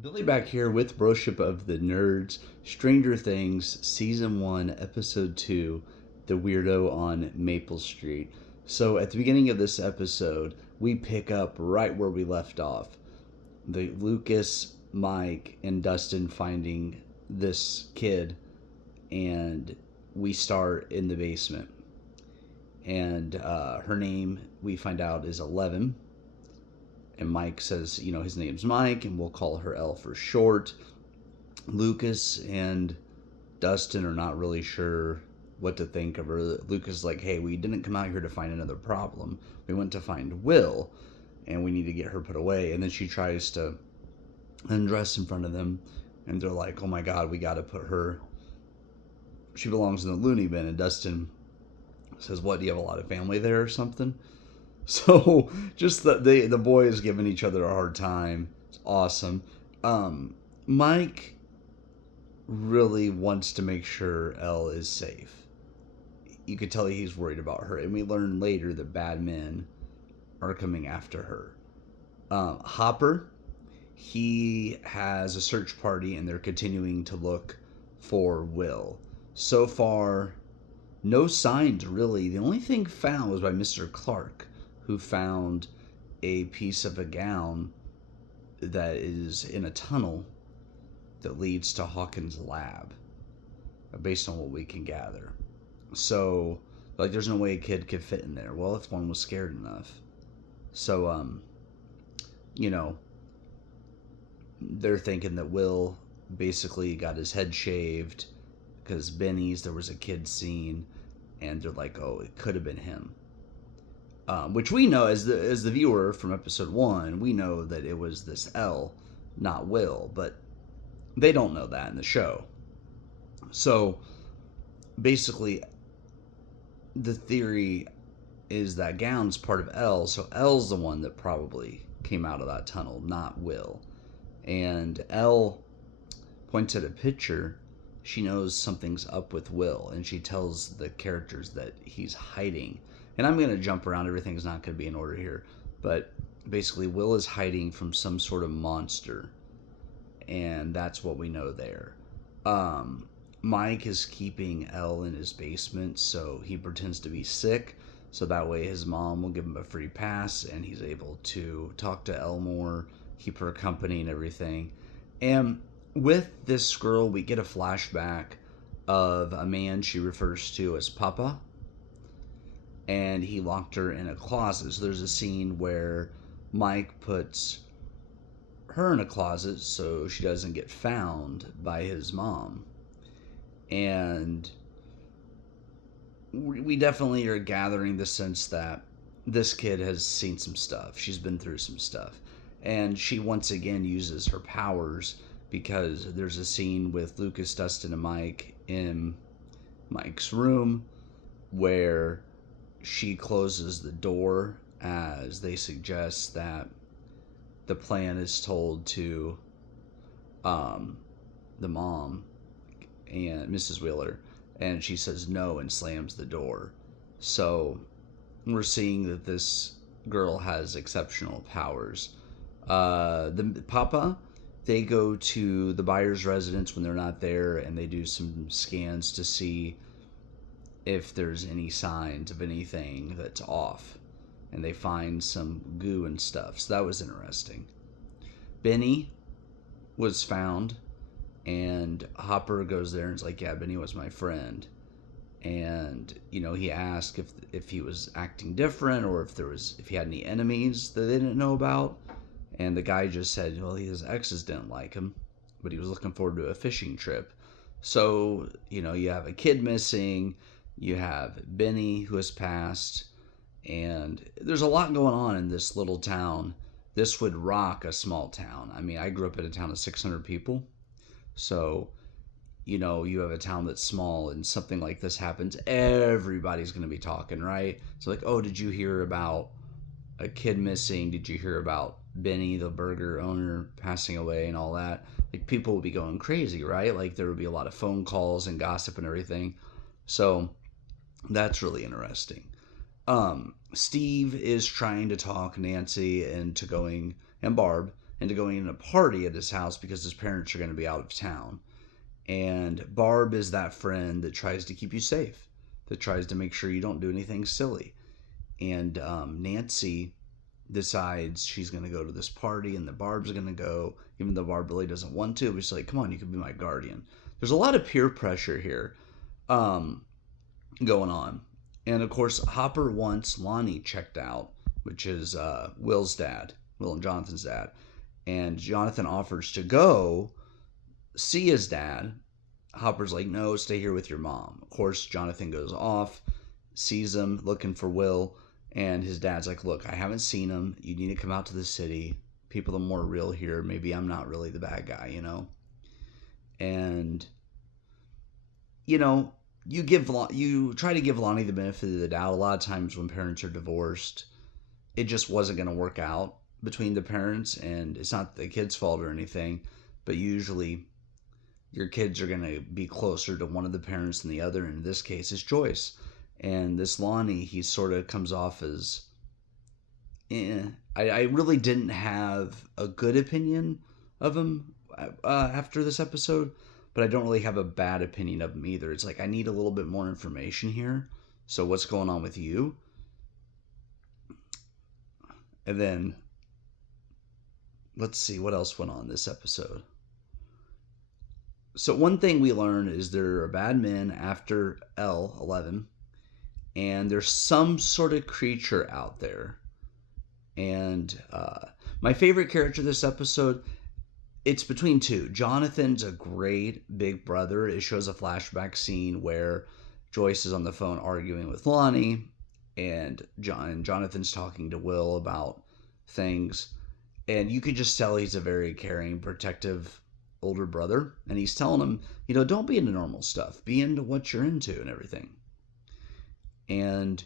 Billy back here with Broship of the Nerds, Stranger Things, Season 1, Episode 2, The Weirdo on Maple Street. So, at the beginning of this episode, we pick up right where we left off. The Lucas, Mike, and Dustin finding this kid, and we start in the basement. And her name, we find out, is 11, and Mike says, his name's Mike, and we'll call her L for short. Lucas and Dustin are not really sure what to think of her. Lucas is like, hey, we didn't come out here to find another problem. We went to find Will, and we need to get her put away. And then she tries to undress in front of them, and they're like, oh my God, we got to put her. She belongs in the loony bin. And Dustin says, what, do you have a lot of family there or something? So just the boys giving each other a hard time. It's awesome. Mike really wants to make sure Elle is safe. You could tell he's worried about her, and we learn later that bad men are coming after her. Hopper, he has a search party, and they're continuing to look for Will. So far, no signs really. The only thing found was by Mr. Clark, who found a piece of a gown that is in a tunnel that leads to Hawkins' lab, based on what we can gather. So, like, there's no way a kid could fit in there. Well, if one was scared enough. So, you know, they're thinking that Will basically got his head shaved because Benny's, there was a kid scene, and they're like, oh, it could have been him. Which we know, as the viewer from episode 1, we know that it was this L, not Will, but they don't know that in the show. So basically, the theory is that gown's part of L, so L's the one that probably came out of that tunnel, not Will. And L points at a picture. She knows something's up with Will, and she tells the characters that he's hiding. And I'm going to jump around. Everything's not going to be in order here. But basically, Will is hiding from some sort of monster. And that's what we know there. Mike is keeping Elle in his basement, so he pretends to be sick. So that way his mom will give him a free pass, and he's able to talk to Elle more, keep her company and everything. And with this girl, we get a flashback of a man she refers to as Papa, and he locked her in a closet. So there's a scene where Mike puts her in a closet so she doesn't get found by his mom. And we definitely are gathering the sense that this kid has seen some stuff. She's been through some stuff. And she once again uses her powers, because there's a scene with Lucas, Dustin, and Mike in Mike's room where she closes the door as they suggest that the plan is told to the mom and Mrs. Wheeler, and she says no and slams the door. So we're seeing that this girl has exceptional powers. The Papa, they go to the buyer's residence when they're not there, and they do some scans to see if there's any signs of anything that's off. And they find some goo and stuff. So that was interesting. Benny was found, and Hopper goes there and is like, yeah, Benny was my friend. And, he asked if he was acting different, or if he had any enemies that they didn't know about. And the guy just said, well, his exes didn't like him, but he was looking forward to a fishing trip. So, you have a kid missing, you have Benny who has passed, and there's a lot going on in this little town. This would rock a small town. I mean, I grew up in a town of 600 people. So, you have a town that's small and something like this happens, everybody's going to be talking, right? So like, oh, did you hear about a kid missing? Did you hear about Benny, the burger owner, passing away and all that? Like, people would be going crazy, right? Like, there would be a lot of phone calls and gossip and everything. So that's really interesting. Steve is trying to talk Nancy into going, and Barb, into going in a party at his house because his parents are going to be out of town. And Barb is that friend that tries to keep you safe, that tries to make sure you don't do anything silly. And Nancy decides she's going to go to this party and that Barb's going to go, even though Barb really doesn't want to. But she's like, come on, you can be my guardian. There's a lot of peer pressure here um, going on. And of course, Hopper wants Lonnie checked out, which is Will's dad, Will and Jonathan's dad. And Jonathan offers to go see his dad. Hopper's like, no, stay here with your mom. Of course, Jonathan goes off, sees him looking for Will, and his dad's like, look, I haven't seen him. You need to come out to the city. People are more real here. Maybe I'm not really the bad guy, you know? And, you know, you try to give Lonnie the benefit of the doubt. A lot of times when parents are divorced, it just wasn't going to work out between the parents, and it's not the kid's fault or anything, but usually your kids are going to be closer to one of the parents than the other. And in this case, it's Joyce. And this Lonnie, he sort of comes off as, I really didn't have a good opinion of him after this episode, but I don't really have a bad opinion of him either. It's like, I need a little bit more information here. So what's going on with you? And then, let's see what else went on this episode. So one thing we learn is there are bad men after L11, and there's some sort of creature out there. And my favorite character this episode, it's between two. Jonathan's a great big brother. It shows a flashback scene where Joyce is on the phone arguing with Lonnie, and Jonathan's talking to Will about things. And you could just tell he's a very caring, protective older brother. And he's telling him, you know, don't be into normal stuff. Be into what you're into and everything. And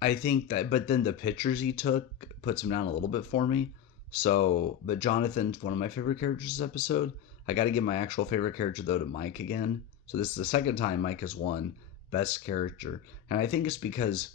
I think that, but then the pictures he took puts him down a little bit for me. So, but Jonathan's one of my favorite characters this episode. I got to give my actual favorite character, though, to Mike again. So this is the second time Mike has won Best Character. And I think it's because,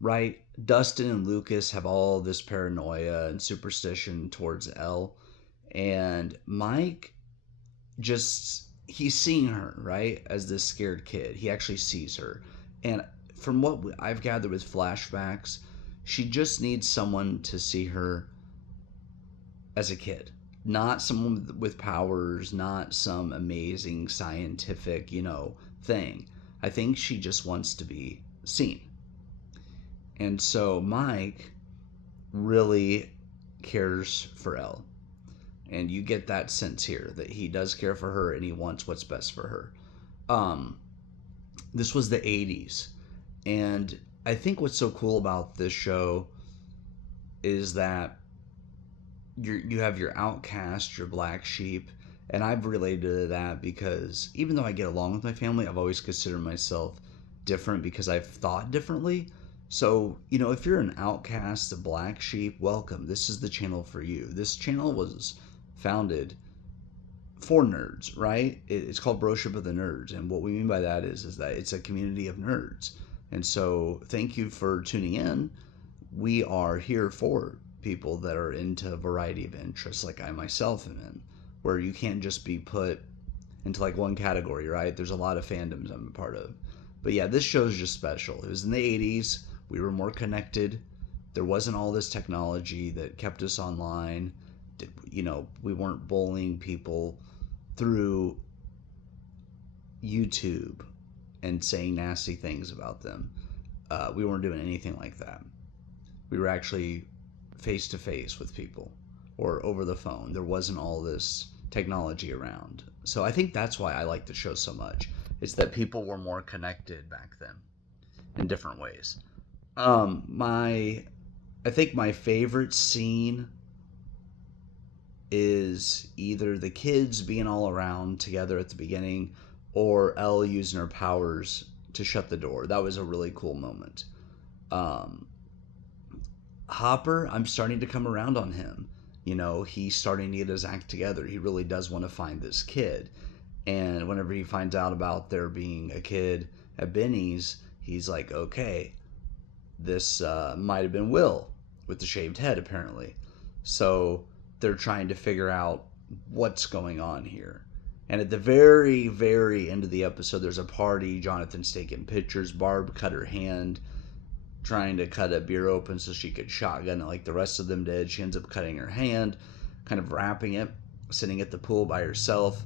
right, Dustin and Lucas have all this paranoia and superstition towards Elle. And Mike he's seeing her, right, as this scared kid. He actually sees her. And from what I've gathered with flashbacks, she just needs someone to see her as a kid. Not someone with powers, not some amazing scientific, thing. I think she just wants to be seen. And so Mike really cares for Elle. And you get that sense here that he does care for her and he wants what's best for her. This was the 80s. And I think what's so cool about this show is that you have your outcast, your black sheep. And I've related to that because even though I get along with my family, I've always considered myself different because I've thought differently. So, if you're an outcast, a black sheep, welcome. This is the channel for you. This channel was founded for nerds, right? It's called Broship of the Nerds. And what we mean by that is that it's a community of nerds. And so thank you for tuning in. We are here for people that are into a variety of interests like I myself am in, where you can't just be put into like one category, right? There's a lot of fandoms I'm a part of. But yeah, this show is just special. It was in the 80s. We were more connected. There wasn't all this technology that kept us online. We weren't bullying people through YouTube and saying nasty things about them. We weren't doing anything like that. We were actually face to face with people or over the phone. There wasn't all this technology around. So I think that's why I like the show so much. It's that people were more connected back then in different ways. I think my favorite scene is either the kids being all around together at the beginning or Elle using her powers to shut the door. That was a really cool moment. Hopper, I'm starting to come around on him. He's starting to get his act together. He really does want to find this kid. And whenever he finds out about there being a kid at Benny's, he's like, okay, this might have been Will with the shaved head, apparently. So they're trying to figure out what's going on here. And at the very, very end of the episode, there's a party. Jonathan's taking pictures. Barb cut her hand trying to cut a beer open so she could shotgun it like the rest of them did. She ends up cutting her hand, kind of wrapping it, sitting at the pool by herself.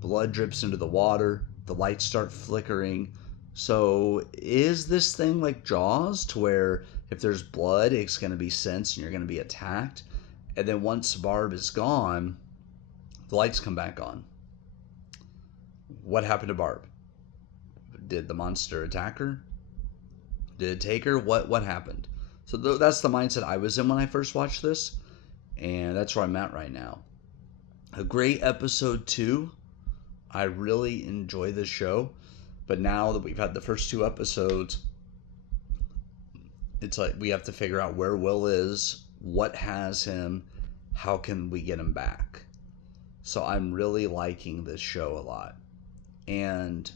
Blood drips into the water. The lights start flickering. So is this thing like Jaws, to where if there's blood, it's going to be sensed and you're going to be attacked? And then once Barb is gone, the lights come back on. What happened to Barb? Did the monster attack her? Did it take her? What happened? So that's the mindset I was in when I first watched this, and that's where I'm at right now. A great episode 2. I really enjoy this show, but now that we've had the first 2 episodes, it's like we have to figure out where Will is, what has him, how can we get him back. So I'm really liking this show a lot. And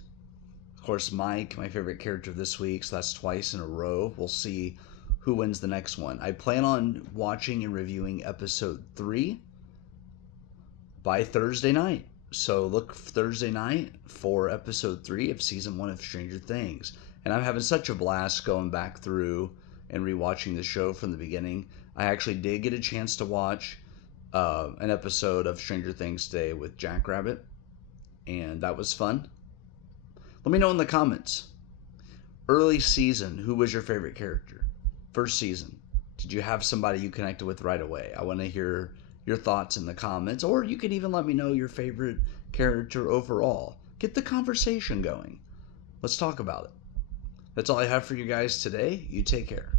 of course, Mike, my favorite character this week, so that's twice in a row. We'll see who wins the next one. I plan on watching and reviewing episode 3 by Thursday night. So look Thursday night for episode 3 of season 1 of Stranger Things. And I'm having such a blast going back through and rewatching the show from the beginning. I actually did get a chance to watch an episode of Stranger Things today with Jackrabbit, and that was fun. Let me know in the comments. Early season, who was your favorite character? First season, did you have somebody you connected with right away? I want to hear your thoughts in the comments, or you can even let me know your favorite character overall. Get the conversation going. Let's talk about it. That's all I have for you guys today. You take care.